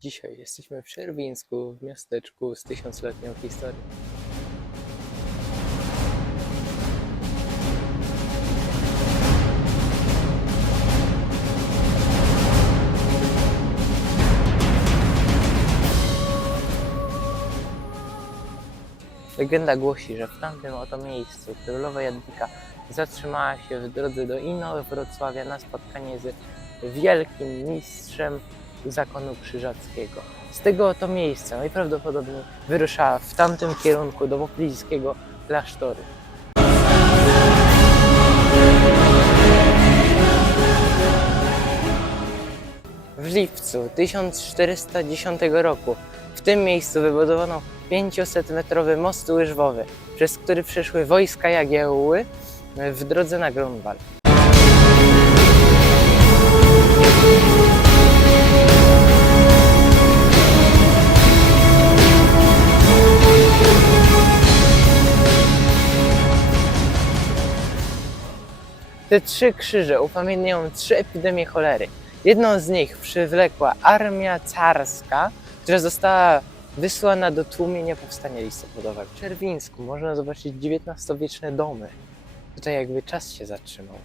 Dzisiaj jesteśmy w Czerwińsku, w miasteczku z tysiącletnią historią. Legenda głosi, że w tamtym oto miejscu królowa Jadwiga zatrzymała się w drodze do Inowrocławia na spotkanie z wielkim mistrzem zakonu krzyżackiego. Z tego oto miejsca najprawdopodobniej wyruszała w tamtym kierunku do pobliskiego klasztoru. W lipcu 1410 roku w tym miejscu wybudowano 500-metrowy most łyżwowy, przez który przeszły wojska Jagiełły w drodze na Grunwald. Te trzy krzyże upamiętniają trzy epidemie cholery. Jedną z nich przywlekła armia carska, która została wysłana do tłumienia powstania listopadowego. W Czerwińsku można zobaczyć XIX-wieczne domy. Tutaj jakby czas się zatrzymał.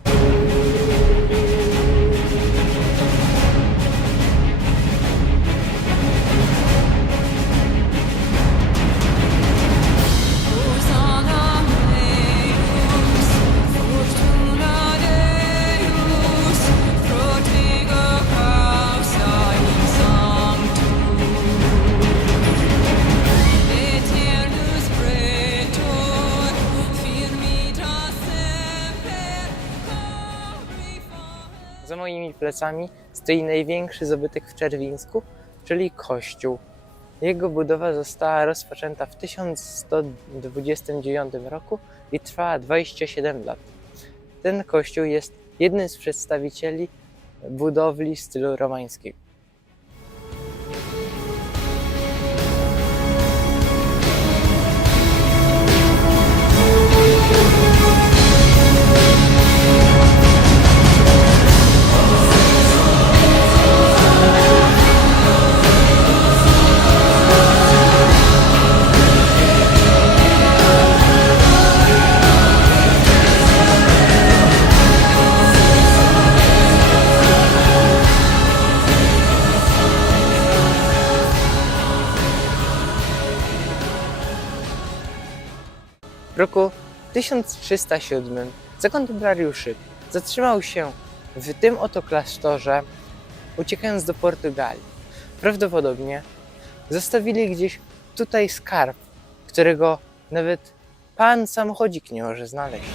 Za moimi plecami stoi największy zabytek w Czerwińsku, czyli kościół. Jego budowa została rozpoczęta w 1129 roku i trwała 27 lat. Ten kościół jest jednym z przedstawicieli budowli stylu romańskiego. W roku 1307 zakon templariuszy zatrzymał się w tym oto klasztorze, uciekając do Portugalii. Prawdopodobnie zostawili gdzieś tutaj skarb, którego nawet pan samochodzik nie może znaleźć.